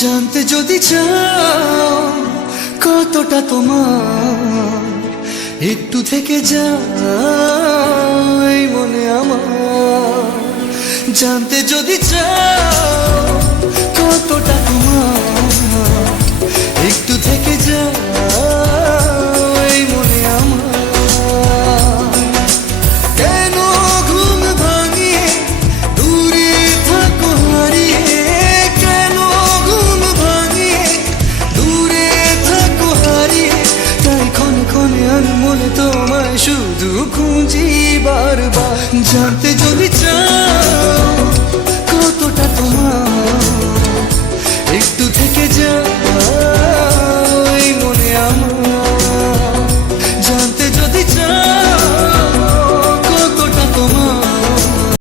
জানতে যদি চাও কতটা তোমার, একটু থেকে যাই মনে আমার। জানতে যদি চাও কতটা তোমার, একটু থেকে